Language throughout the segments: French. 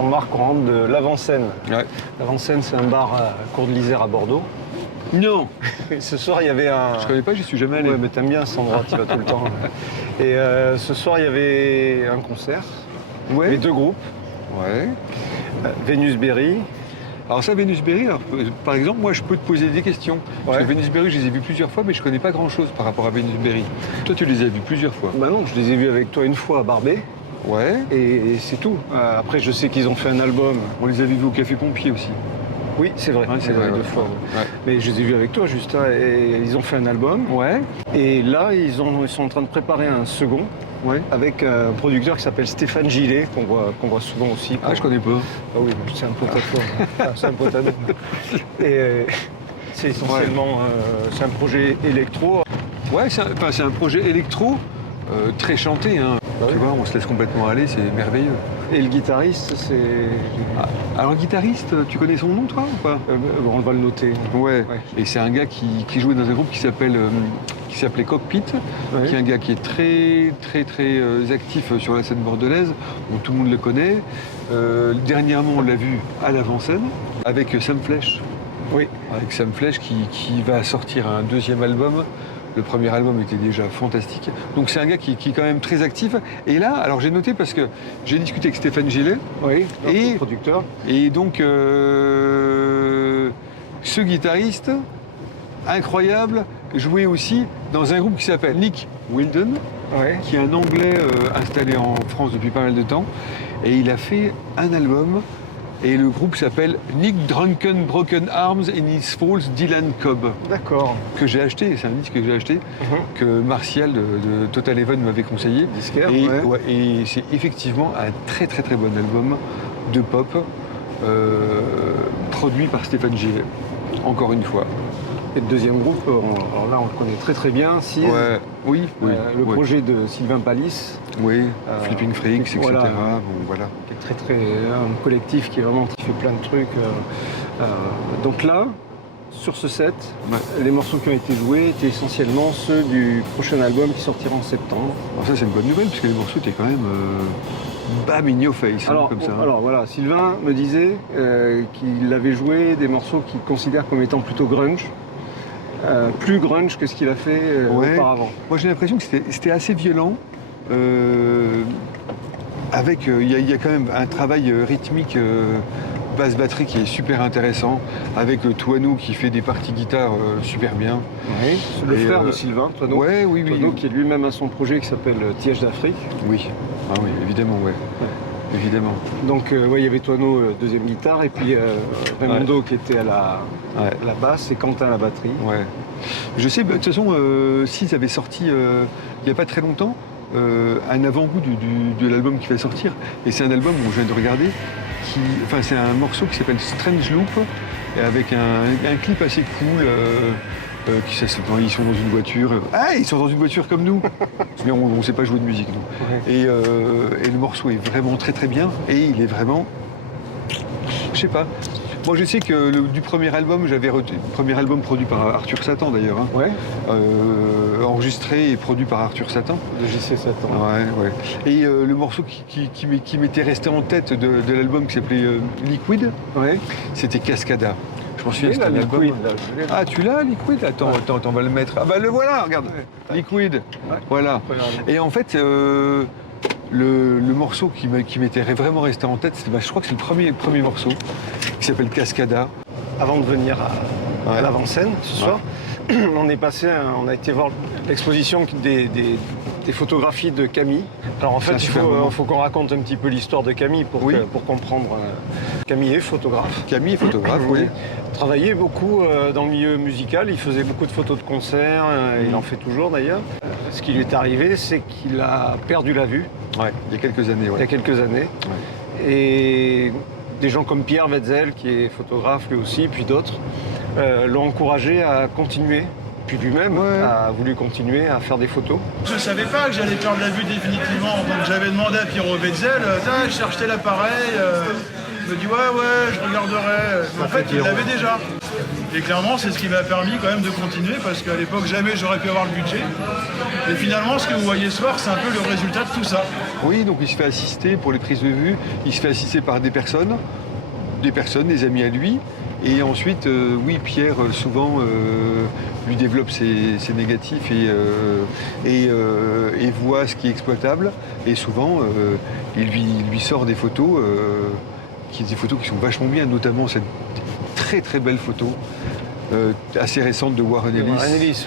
Jean-Marc, on rentre de l'Avant-Scène. Ouais. L'Avant-Scène, c'est un bar à Cour de l'Isère à Bordeaux. Non. Et ce soir, il y avait un... Je connais pas, j'y suis jamais allé. Ouais, mais t'aimes bien cet endroit, tu vas tout le temps. Et ce soir, il y avait un concert. Ouais. Les deux groupes. Ouais. Venus Berry. Alors ça, Venus Berry, alors, par exemple, moi je peux te poser des questions. Parce que Venus Berry, je les ai vus plusieurs fois, mais je connais pas grand-chose par rapport à Venus Berry. Toi, tu les as vus plusieurs fois. Bah non, je les ai vus avec toi une fois à Barbet. Ouais. Et c'est tout. Après, je sais qu'ils ont fait un album. On les avait vus au Café Pompier aussi. Oui, c'est vrai. Ouais, c'est vrai, deux fois. Ouais. Mais je les ai vus avec toi, juste. Et ils ont fait un album. Ouais. Et là, ils sont en train de préparer un second. Ouais. Avec un producteur qui s'appelle Stéphane Gillet, qu'on voit souvent aussi. Ah, je connais pas. Ah oui, c'est un pote à toi. Enfin, c'est un pote à nous. Et c'est essentiellement c'est un projet électro. Ouais, c'est un projet électro très chanté. Hein. Bah tu oui. vois, on se laisse complètement aller, c'est merveilleux. Et le guitariste, c'est... Alors, guitariste, tu connais son nom, toi, ou pas? on va le noter. Ouais. Et c'est un gars qui jouait dans un groupe qui s'appelait Cockpit, Ouais. qui est un gars qui est très actif sur la scène bordelaise, où tout le monde le connaît. Dernièrement, on l'a vu à l'Avant-Scène avec Sam Flech. Oui. Avec Sam Flech qui va sortir un deuxième album. Le premier album était déjà fantastique. Donc c'est un gars qui est quand même très actif. Et là, alors j'ai noté parce que j'ai discuté avec Stéphane Gillet. Oui, Et- le producteur. Et donc ce guitariste incroyable jouait aussi dans un groupe qui s'appelle Nick Wilden, Ouais. qui est un Anglais installé en France depuis pas mal de temps. Et il a fait un album. Et le groupe s'appelle Nick Drunken Broken Arms in His Falls Dylan Cobb, D'accord. que j'ai acheté, c'est un disque que j'ai acheté, que Martial de Total Even m'avait conseillé. Disquaire, Et, ouais. et c'est effectivement un très bon album de pop produit par Stéphane Gillet, encore une fois. Et le deuxième groupe, alors là, on le connaît très bien, Seas. Ouais, oui, Le ouais. projet de Sylvain Palis. Oui, Flipping Freaks, etc. voilà. Bon, voilà. Qui est un collectif qui fait plein de trucs. Donc là, sur ce set, Ouais. les morceaux qui ont été joués étaient essentiellement ceux du prochain album qui sortira en septembre. Alors ça c'est une bonne nouvelle, puisque les morceaux étaient quand même bam in your face, hein, comme ça. Alors voilà, Sylvain me disait qu'il avait joué des morceaux qu'il considère comme étant plutôt grunge. Plus grunge que ce qu'il a fait Ouais. auparavant. Moi j'ai l'impression que c'était assez violent. Avec, il y a quand même un travail rythmique basse batterie qui est super intéressant, avec Toineau qui fait des parties guitare super bien. Oui. Le Et, frère de Sylvain, Toineau. Ouais, oui. Toineau qui lui-même a son projet qui s'appelle Tiège d'Afrique. Oui, ah oui, évidemment, ouais. Évidemment. Donc il y avait Toineau, deuxième guitare, et puis Raimondo qui était à la basse et Quentin à la batterie. Ouais. Je sais, de toute façon, s'ils avaient sorti il n'y a pas très longtemps un avant-goût de l'album qui va sortir. Et c'est un album où je viens de regarder, c'est un morceau qui s'appelle Strange Loop, et avec un clip assez cool. Ils sont dans une voiture. Ah, ils sont dans une voiture comme nous. Mais on ne sait pas jouer de musique, nous. Ouais. Et le morceau est vraiment très bien. Et il est vraiment... Je sais pas. Moi, je sais que du premier album, premier album produit par Arthur Satan, d'ailleurs. Hein. Ouais, Enregistré et produit par Arthur Satan. de JC Satan. Ouais. Et le morceau qui m'était resté en tête de l'album qui s'appelait Liquid, Ouais. c'était Cascada. Je m'en souviens, Oui, c'était là, un album. Liquid, là, je l'ai, là. Ah, tu l'as, Liquid? Attends, on va le mettre. Ah bah le voilà, regarde. Ouais. Liquid. Ouais. Voilà. Regarde. Et en fait, le morceau qui m'était vraiment resté en tête, je crois que c'est le premier morceau, qui s'appelle Cascada. Avant de venir à Ouais. l'avant-scène ce soir, on a été voir l'exposition des photographies de Camille. Alors en C'est un fait, super moment. il faut qu'on raconte un petit peu l'histoire de Camille pour comprendre. Camille est photographe. Camille est photographe, oui. Travaillait beaucoup dans le milieu musical, il faisait beaucoup de photos de concerts, il en fait toujours d'ailleurs. Ce qui lui est arrivé, c'est qu'il a perdu la vue Ouais, il y a quelques années, il y a ouais. quelques années. Et des gens comme Pierre Wetzel, qui est photographe lui aussi, puis d'autres, l'ont encouragé à continuer. Puis lui-même a voulu continuer à faire des photos. Je savais pas que j'allais perdre la vue définitivement, donc j'avais demandé à Pierrot Wetzel, je cherchais l'appareil, il me dit ouais, je regarderai. Mais en fait, il l'avait déjà. Et clairement, c'est ce qui m'a permis quand même de continuer, parce qu'à l'époque, jamais j'aurais pu avoir le budget. Et finalement, ce que vous voyez ce soir, c'est un peu le résultat de tout ça. Oui, donc il se fait assister pour les prises de vue, il se fait assister par des personnes, des amis à lui. Et ensuite, oui, Pierre souvent lui développe ses négatifs et voit ce qui est exploitable. Et souvent, il lui sort des photos, qui sont vachement bien, notamment cette très très belle photo. Assez récente de Warren Ellis,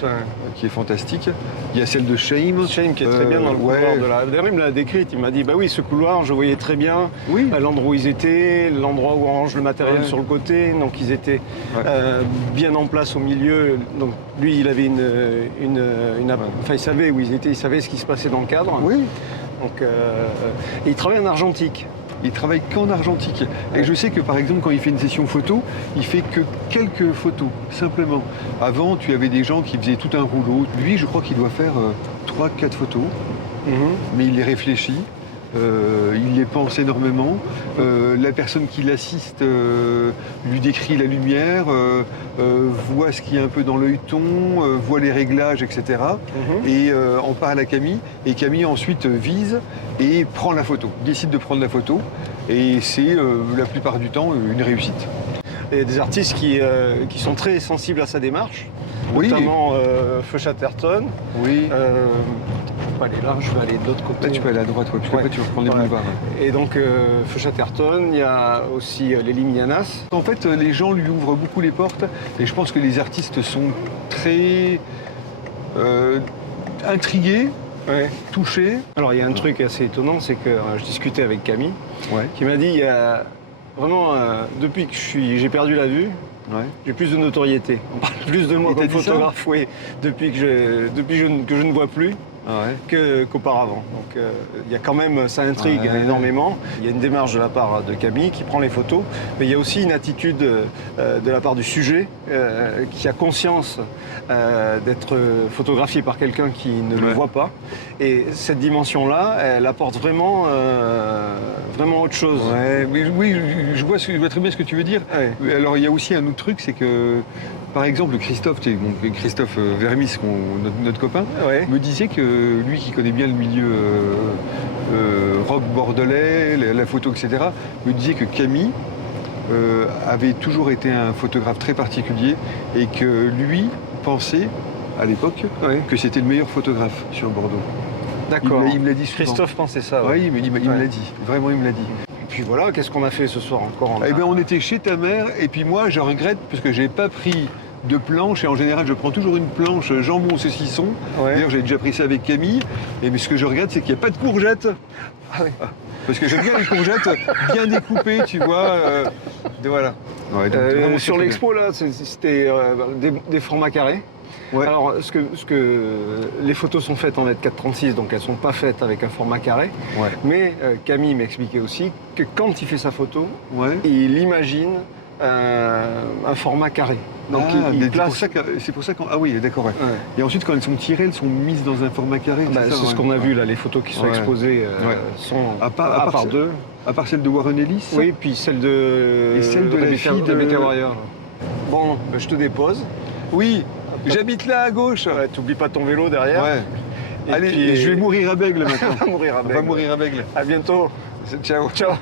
qui est fantastique. Il y a celle de Shame. Shame qui est très bien dans le couloir de la... D'ailleurs, il me l'a décrite, il m'a dit, bah oui, ce couloir, je voyais très bien l'endroit où ils étaient, l'endroit où on range le matériel sur le côté, donc ils étaient bien en place au milieu. Donc lui, il avait enfin, il savait où ils étaient, il savait ce qui se passait dans le cadre. Oui. Donc, il travaille en argentique. Il travaille qu'en argentique. Et je sais que par exemple, quand il fait une session photo, il fait que quelques photos, simplement. Avant, tu avais des gens qui faisaient tout un rouleau. Lui, je crois qu'il doit faire 3-4 photos, mais il les réfléchit. Il les pense énormément. La personne qui l'assiste lui décrit la lumière, voit ce qui est un peu dans l'œilleton, voit les réglages, etc. Et en parle à Camille. Et Camille ensuite vise et prend la photo, décide de prendre la photo. Et c'est la plupart du temps une réussite. Il y a des artistes qui sont très sensibles à sa démarche, notamment Feu Chatterton. Oui. Je peux aller là, je vais aller de l'autre côté. Là, tu peux aller à droite, parce qu'après tu vas reprendre les boulevards. Et donc, Feu Chatterton, il y a aussi Lélie Mianas. En fait, les gens lui ouvrent beaucoup les portes, et je pense que les artistes sont très intrigués, touchés. Alors, il y a un truc assez étonnant, c'est que je discutais avec Camille, qui m'a dit, il y a vraiment, depuis que j'ai perdu la vue, j'ai plus de notoriété. On parle plus de moi comme photographe, depuis que je ne vois plus. Qu'auparavant. Donc il y a quand même, ça intrigue énormément. Il y a une démarche de la part de Camille qui prend les photos, mais il y a aussi une attitude de la part du sujet qui a conscience d'être photographié par quelqu'un qui ne le voit pas. Et cette dimension-là, elle apporte vraiment autre chose. Oui, je vois très bien ce que tu veux dire. Alors il y a aussi un autre truc, c'est que par exemple, Christophe Vermis, notre copain, me disait que lui qui connaît bien le milieu rock bordelais, la photo, etc., me disait que Camille avait toujours été un photographe très particulier et que lui pensait, à l'époque, que c'était le meilleur photographe sur Bordeaux. D'accord. Il me l'a dit souvent. Christophe pensait ça. Oui, mais il me l'a dit. Vraiment, il me l'a dit. Et puis voilà, qu'est-ce qu'on a fait ce soir encore? On était chez ta mère, et puis moi, je regrette, parce que j'ai pas pris de planche, et en général je prends toujours une planche jambon saucisson. D'ailleurs j'ai déjà pris ça avec Camille, mais ce que je regrette c'est qu'il n'y a pas de courgettes. Parce que j'aime bien les courgettes bien découpées, tu vois. Voilà. Sur l'expo là, c'était des formats carrés. Alors les photos sont faites en 4,36, donc elles ne sont pas faites avec un format carré. Mais Camille m'expliquait aussi que quand il fait sa photo, il imagine un format carré. Donc il place... c'est pour ça que... Ah oui, d'accord. Et ensuite, quand elles sont tirées, elles sont mises dans un format carré. C'est ce qu'on a vu là, les photos qui sont exposées sont à part deux. À part celle de Warren Ellis. Oui, puis celle de... Et celle de la fille de BT Warrior. Bon, je te dépose. Oui, j'habite là à gauche. T'oublies pas ton vélo derrière. Allez, je vais mourir à Bègle maintenant. On va mourir à Bègle. On va mourir à Bègle. À bientôt. Ciao. Ciao.